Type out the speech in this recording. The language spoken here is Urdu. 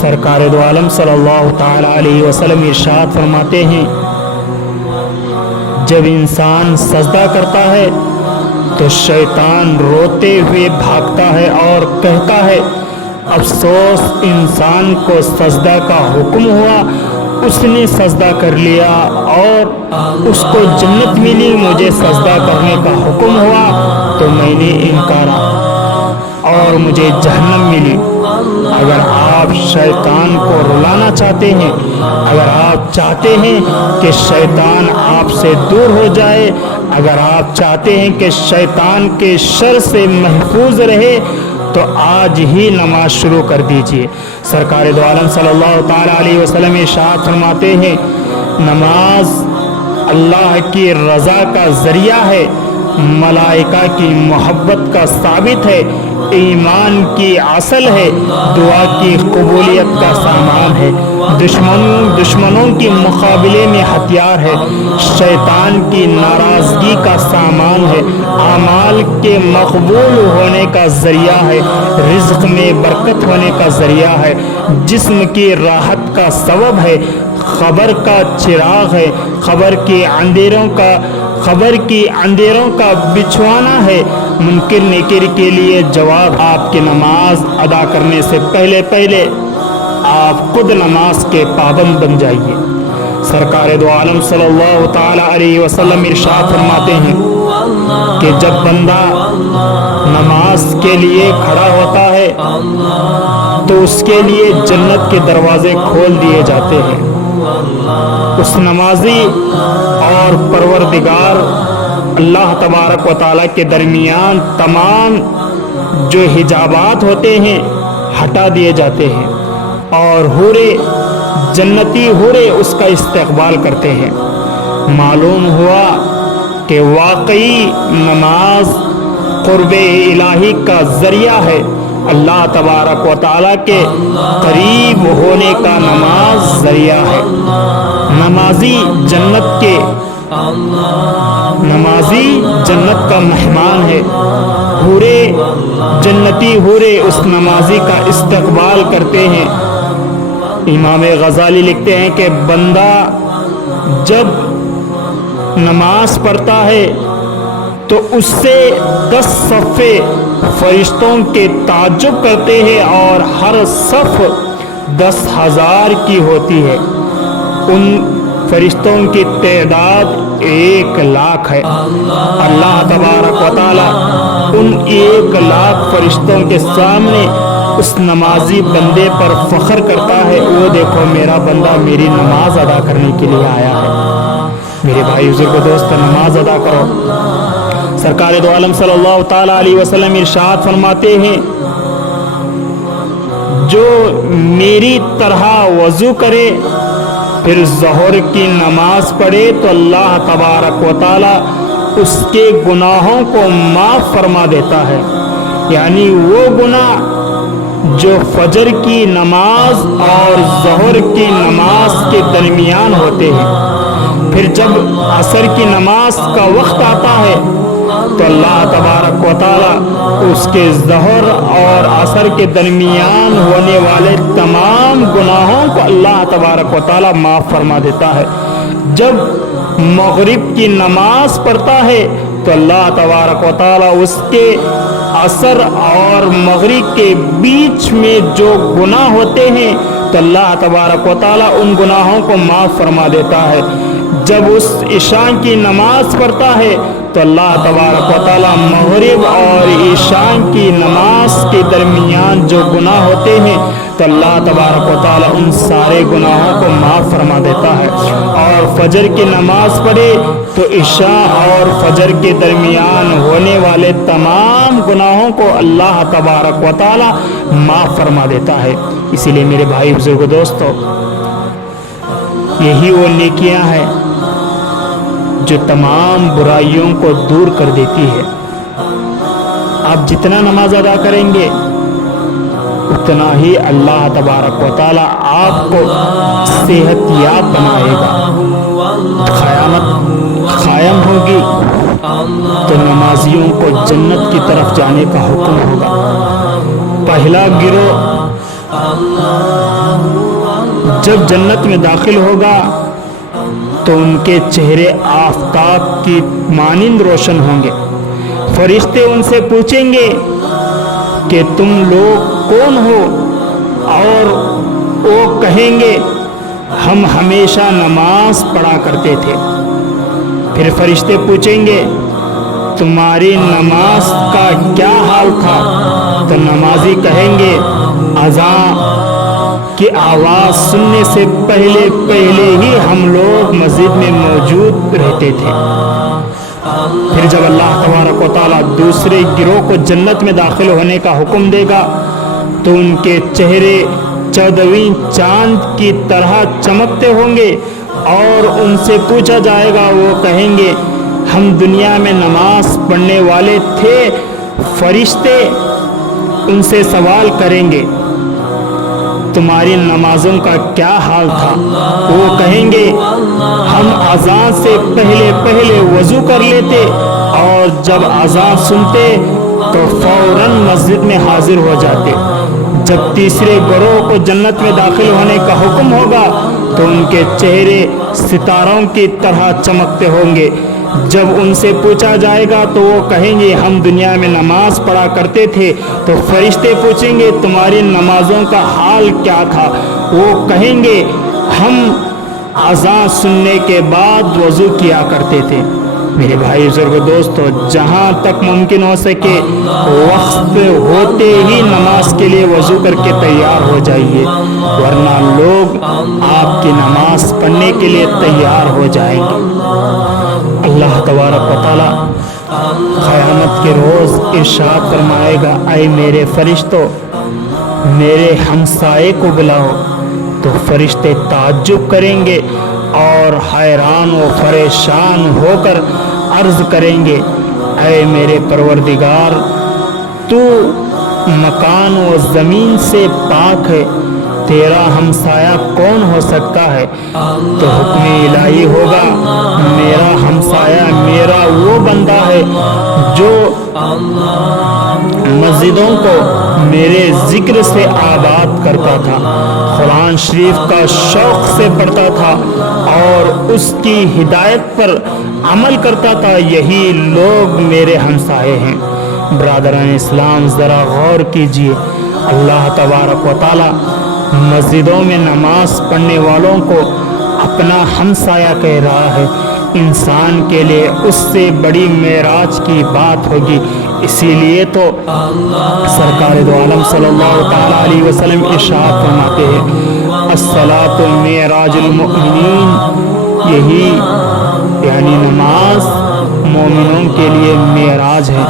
سرکار دو عالم صلی اللہ تعالی علیہ وسلم ارشاد فرماتے ہیں جب انسان سجدہ کرتا ہے تو شیطان روتے ہوئے بھاگتا ہے اور کہتا ہے افسوس انسان کو سجدہ کا حکم ہوا، اس نے سجدہ کر لیا اور اس کو جنت ملی، مجھے سجدہ کرنے کا حکم ہوا تو میں نے انکارا اور مجھے جہنم ملی۔ اگر آپ شیطان کو رلانا چاہتے ہیں، اگر آپ چاہتے ہیں کہ شیطان آپ سے دور ہو جائے، اگر آپ چاہتے ہیں کہ شیطان کے شر سے محفوظ رہے تو آج ہی نماز شروع کر دیجئے۔ سرکار دو عالم صلی اللہ تعالی علیہ وسلم ارشاد فرماتے ہیں نماز اللہ کی رضا کا ذریعہ ہے، ملائکہ کی محبت کا ثابت ہے، ایمان کی اصل ہے، دعا کی قبولیت کا سامان ہے، دشمنوں کے مقابلے میں ہتھیار ہے، شیطان کی ناراضگی کا سامان ہے، اعمال کے مقبول ہونے کا ذریعہ ہے، رزق میں برکت ہونے کا ذریعہ ہے، جسم کی راحت کا سبب ہے، خبر کا چراغ ہے، خبر کی اندھیروں کا بچھوانا ہے، منکر نکیر کے لیے جواب۔ آپ کی نماز ادا کرنے سے پہلے آپ خود نماز کے پابند بن جائیے۔ سرکار دو عالم صلی اللہ تعالی علیہ وسلم ارشاد فرماتے ہیں کہ جب بندہ نماز کے لیے کھڑا ہوتا ہے تو اس کے لیے جنت کے دروازے کھول دیے جاتے ہیں۔ اس نمازی اور پروردگار اللہ تبارک و تعالیٰ کے درمیان تمام جو حجابات ہوتے ہیں ہٹا دیے جاتے ہیں اور جنتی حورے اس کا استقبال کرتے ہیں۔ معلوم ہوا کہ واقعی نماز قرب الہی کا ذریعہ ہے، اللہ تبارک و تعالیٰ کے قریب ہونے کا نماز ذریعہ ہے۔ نمازی جنت کا مہمان ہے، جنتی حورے اس نمازی کا استقبال کرتے ہیں۔ امام غزالی لکھتے ہیں کہ بندہ جب نماز پڑھتا ہے تو اس سے 10 صفے فرشتوں کے تعجب کرتے ہیں اور ہر صف 10,000 کی ہوتی ہے، ان فرشتوں کی تعداد 1,00,000 ہے۔ اللہ تبارک و تعالی ان 1,00,000 فرشتوں کے سامنے اس نمازی بندے پر فخر کرتا ہے، وہ دیکھو میرا بندہ میری نماز ادا کرنے کے لیے آیا ہے۔ میرے بھائی بزرگ دوست، نماز ادا کرو۔ سرکار دو عالم صلی اللہ تعالی علیہ وسلم ارشاد فرماتے ہیں جو میری طرح وضو کرے پھر ظہر کی نماز پڑھے تو اللہ تبارک و تعالی اس کے گناہوں کو معاف فرما دیتا ہے۔ یعنی وہ گناہ جو فجر کی نماز اور ظہر کی نماز کے درمیان ہوتے ہیں، پھر جب عصر کی نماز کا وقت آتا ہے تو اللہ تبارک و تعالی اس کے ظہر اور عصر کے درمیان ہونے والے تمام گناہوں کو اللہ تبارک و تعالی معاف فرما دیتا ہے۔ جب مغرب کی نماز پڑھتا ہے تو اللہ تبارک و تعالی اس کے عصر اور مغرب کے بیچ میں جو گناہ ہوتے ہیں تو اللہ تبارک و تعالی ان گناہوں کو معاف فرما دیتا ہے۔ جب اس عشاء کی نماز پڑھتا ہے تو اللہ تبارک و تعالی مغرب اور عشاء کی نماز کے درمیان جو گناہ ہوتے ہیں تو اللہ تبارک و تعالی ان سارے گناہوں کو معاف فرما دیتا ہے۔ اور فجر کی نماز پڑھے تو عشاء اور فجر کے درمیان ہونے والے تمام گناہوں کو اللہ تبارک و تعالی معاف فرما دیتا ہے۔ اسی لیے میرے بھائی بزرگ دوستو، یہی وہ نیکیاں ہیں جو تمام برائیوں کو دور کر دیتی ہے۔ آپ جتنا نماز ادا کریں گے اتنا ہی اللہ تبارک و تعالی آپ کو صحت یاب بنائے گا۔ قیامت قائم ہوگی تو نمازیوں کو جنت کی طرف جانے کا حکم ہوگا۔ پہلا گروہ جب جنت میں داخل ہوگا تو ان کے چہرے آفتاب کی مانند روشن ہوں گے. فرشتے ان سے پوچھیں گے کہ تم لوگ کون ہو؟ اور وہ کہیں گے ہم ہمیشہ نماز پڑھا کرتے تھے. پھر فرشتے پوچھیں گے تمہاری نماز کا کیا حال تھا؟ تو نمازی کہیں گے اذان کی آواز سننے سے پہلے ہی ہم لوگ مسجد میں موجود رہتے تھے. پھر جب اللہ تبارک و تعالیٰ دوسرے گروہ کو جنت میں داخل ہونے کا حکم دے گا تو ان کے چہرے 14ویں چاند کی طرح چمکتے ہوں گے اور ان سے پوچھا جائے گا. وہ کہیں گے ہم دنیا میں نماز پڑھنے والے تھے. فرشتے ان سے سوال کریں گے تمہاری نمازوں کا کیا حال تھا؟ وہ کہیں گے ہم اذان سے پہلے وضو کر لیتے اور جب اذان سنتے تو فوراً مسجد میں حاضر ہو جاتے. جب تیسرے گروہ کو جنت میں داخل ہونے کا حکم ہوگا تو ان کے چہرے ستاروں کی طرح چمکتے ہوں گے. جب ان سے پوچھا جائے گا تو وہ کہیں گے ہم دنیا میں نماز پڑھا کرتے تھے. تو فرشتے پوچھیں گے تمہاری نمازوں کا حال کیا تھا؟ وہ کہیں گے ہم اذان سننے کے بعد وضو کیا کرتے تھے. میرے بھائی بزرگ دوستو، جہاں تک ممکن ہو سکے وقت ہوتے ہی نماز کے لیے وضو کر کے تیار ہو جائیے، ورنہ لوگ آپ کی نماز پڑھنے کے لیے تیار ہو جائیں گے. اللہ تبارک و تعالی قیامت کے روز ارشاد فرمائے گا اے میرے فرشتوں میرے ہمسائے کو بلاؤ. تو فرشتے تعجب کریں گے اور حیران و پریشان ہو کر عرض کریں گے اے میرے پروردگار تو مکان و زمین سے پاک ہے، تیرا ہمسایہ کون ہو سکتا ہے؟ تو حکم الہی ہوگا میرا ہمسایہ میرا وہ بندہ ہے جو مسجدوں کو میرے ذکر سے آباد کرتا تھا، قرآن شریف کا شوق سے پڑھتا تھا اور اس کی ہدایت پر عمل کرتا تھا. یہی لوگ میرے ہمسائے ہیں. برادران اسلام ذرا غور کیجیے، اللہ تبارک و تعالی مسجدوں میں نماز پڑھنے والوں کو اپنا ہمسایہ کہہ رہا ہے. انسان کے لیے اس سے بڑی معراج کی بات ہوگی. اسی لیے تو سرکار دو عالم صلی اللہ تعالیٰ علیہ وسلم ارشاد فرماتے ہیں الصلاۃ معراج المؤمنین، یہی یعنی نماز مومنوں کے لیے معراج ہے.